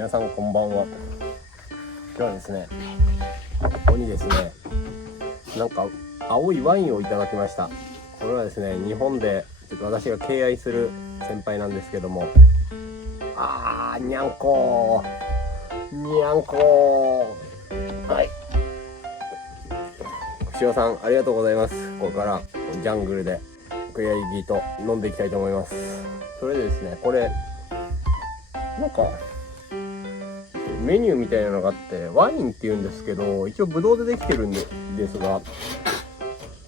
皆さんこんばんは。今日はですね、ここにですね、なんか青いワインをいただきました。これはですね、日本でちょっと私が敬愛する先輩なんですけども、にゃんこー、にゃんこー。はい。串尾さん、ありがとうございます。これからジャングルでクヤイギと飲んでいきたいと思います。それでですね、これなんかメニューみたいなのがあって、ワインっていうんですけど、一応ブドウでできてるんですが、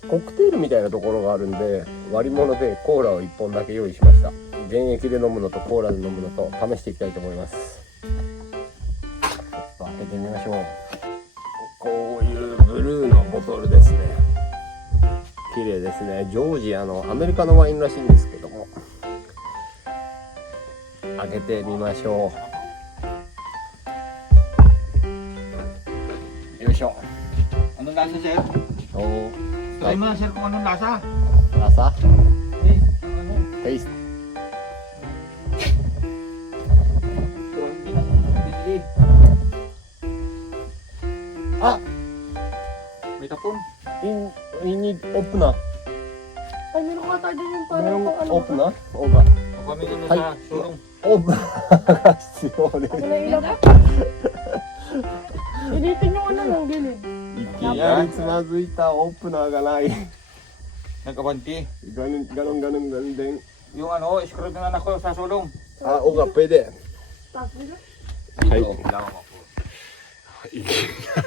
コクテールみたいなところがあるんで、割り物でコーラを1本だけ用意しました。原液で飲むのとコーラで飲むのと試していきたいと思います。ちょっと開けてみましょう。こういうブルーのボトルですね。綺麗ですね。ジョージアのアメリカのワインらしいんですけども、開けてみましょう。よいしょ。Anong lasa, sir? Oh, Try mo, sir, kung anong lasa. lasa? Eh, ang ano? Taste. Didilig. May tapon. We need opener. Ay, meron ka tayo din yung parang Merong pang ano. opener? O ba? Pamili mo Ay. sa sulong. Openerが必要でAko na ilap. Ilitin yung ano ng gilid. いきなりつまずいたオープナーがない。 Nagkabanti. Ganun din. Yung ano, screw na anak ko sa sulong. Oがpwede. Tapos nila. はい。 Kailangan mo po. いきな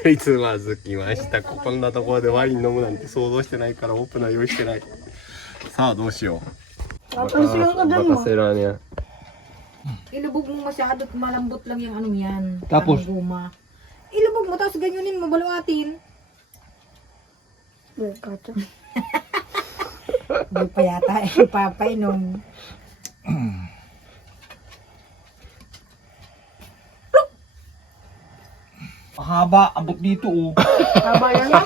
りつまずきました。こんなところでワイン飲むなんて想像してないからオープナー用意してない。さあどうしよう。 Tapos silang ka dyan mo. Bakasera niya. Ilubog mo masyado at malambot lang yung ano yan. Tapos? Parang guma. Ilubog mo tapos ganyanin mo, baluatin. Well, kato. Hindi pa yata papainom. Mahaba, ambot dito oh. Tama yan na.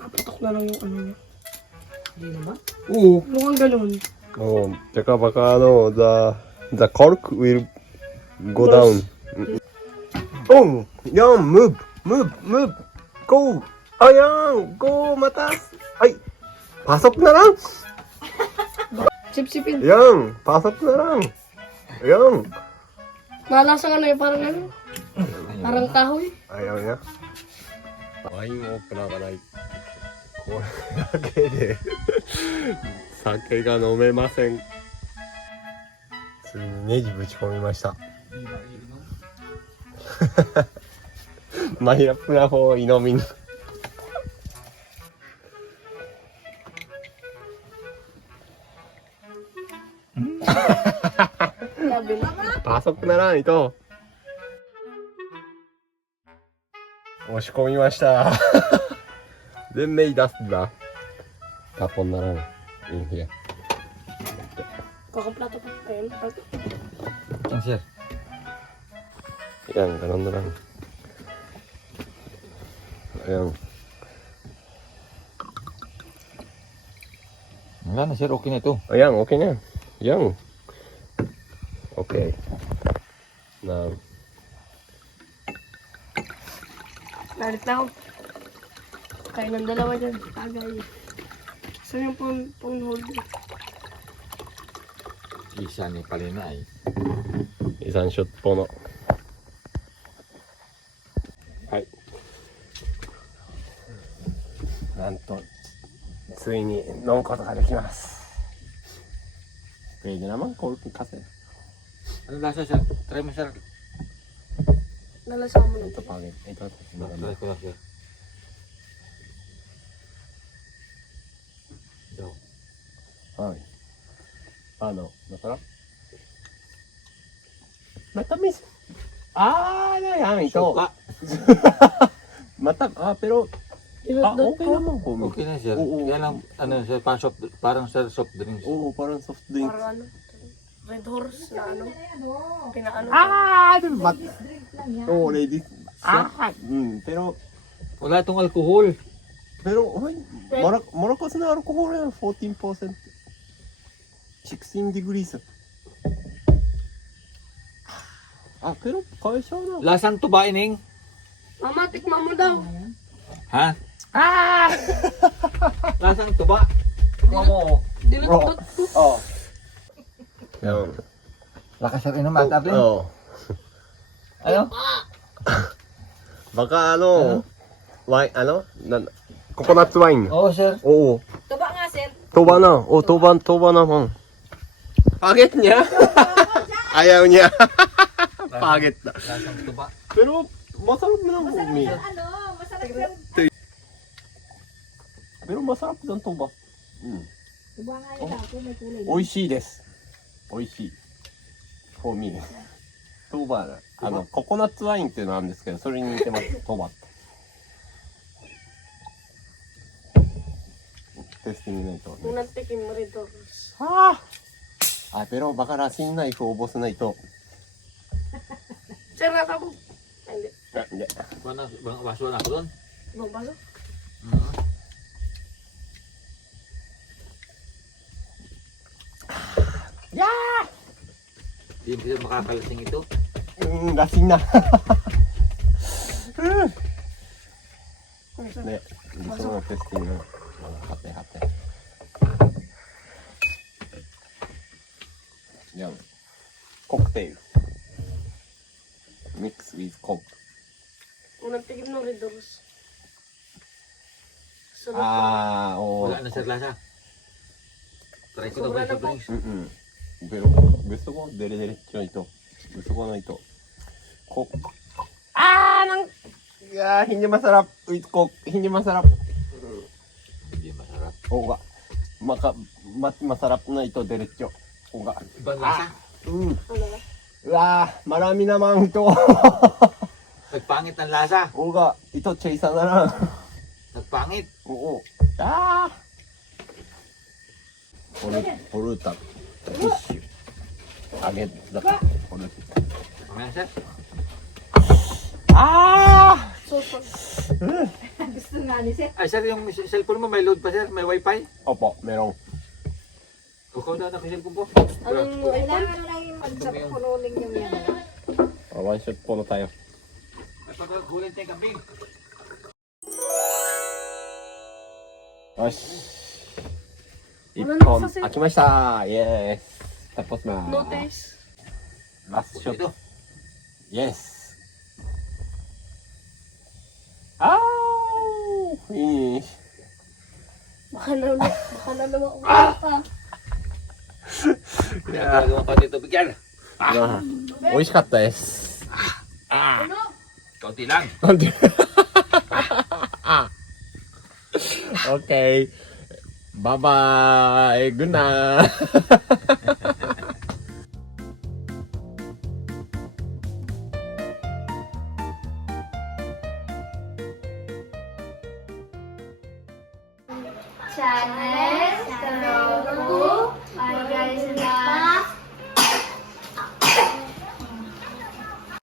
Kapatok na lang yung ano niya. Hindi naman. Oo. Mukhang ganun. Oh, tsaka baka the cork will go down. Oh, yan, move, go. Ayan, go, matas. Ay, pasok na lang. Sip-sipin. Yan, pasok na lang. Ayan. Malasa ka na yung parang ano. Parang kahoy. Ayaw niya. ワインオープナーがない。これだけで酒が飲めません。ついにネジぶち込みました。Mahirap na po inumin. Sabi na. Pasok na lang ito. 押し込みました。全面出すんだ。Tapon na lang. In here. Kakaplato pa. Ayun. Yan, sir. Yan, ganun na lang. Ayan. Wala na, sir. Okay na ito. Ayan, okay na. Yan. Okay. Now, Lalit na ako. Kaya ng dalawa dyan. Tagay. So yung phone holder. Isa ni Palinay. isang shot po no. はい。なんと、ついに飲むことができます。Pwede naman, cork kasi. Anong lasa, sir? Try mo, sir. Nalasa mo na. Ito pangit. Ito. Try ko lang, sir. Ito. Ay. Paano? Masarap? Matamis. Yan ito. Suka. Pero Ilot okay naman po. Okay na, sir. Oo. Yan ang, ano, sir, parang sir, soft drinks. Oo, parang soft drinks. Parang ano. Red horse na ano. Pinaano. Oo, ladies. Pero Wala itong alcohol. Maracas na alcohol yan, 14%. 16 degrees. Ah, pero kaya siya na. Lasang tuba ining. Mama, tikman mo daw. Ha? Lasang tuba. Tingnan mo. Dilot-dot po. Oh. Yan. Lakas sir inom at atin. Oo. Ano? Baka ano? Wine, ano? Coconut wine. Oo sir. Oo. Tuba nga, sir. Toba na. Oh, toba naman. Pagit niya. Ayaw niya. Pagit na. Lasang tuba. Pero masarap na ang umi. Ano, masarap yung Pero masarap ng toba. tuba nga yung ako, may kulay. 美味しいです。美味しい。for me。トーバー、ココナッツワインっていうのあるんですけど、それに似てます、トーバーって。Testing na ito. Unang tikim mo rin, Doros. Pero baka rasin na, iubos na ito. Sir, nakabog. Ay, hindi. Hindi. Bang baso na ako doon. Babalo. Hindi mo sila makakalasing ito. Rasin na. Ne, gusto mo na testing na. Hate. Yan. Cocktail. Mix with Coke. Unang tikim mo rin, Doros. Sarap. Oo. Wala na sir lasa. Try ko daw Sobra may na soft drinks. Pero gusto ko, dere-derecho ito. Gusto ko na ito. Coke. Hindi masarap with Coke. Hindi masarap. Hindi masarap. Oo nga. Masarap na ito, derecho. Oo nga. Ibang lasa. Ano? Marami namang ito. Nagpangit ng lasa. Oo nga. Ito, chase na lang. Nagpangit. Oo. Poruta. Tissue. Agad. Poruta. Mamaya sir. Sosog. Gusto nga ni sir. Ay sir, yung cellphone mo may load pa sir? May wifi? Opo, merong. Kukaw na ng cellphone po. Anong iPhone? Kailangan lang yung magsap kunuling yung yan. One shot po na tayo. May pagkagulan tayong kambing. Yosh. Wala na Ipon. sa set. Akimashita. Yes. Tapos na. No taste. Last shot. Ito. Yes. Finish. Baka na lumaka ka. Ginagawa pa dito bigyan. 美味しかったです。 Kaunti lang. Okay. Bye-bye. Good night. channel, Karoku, Margarita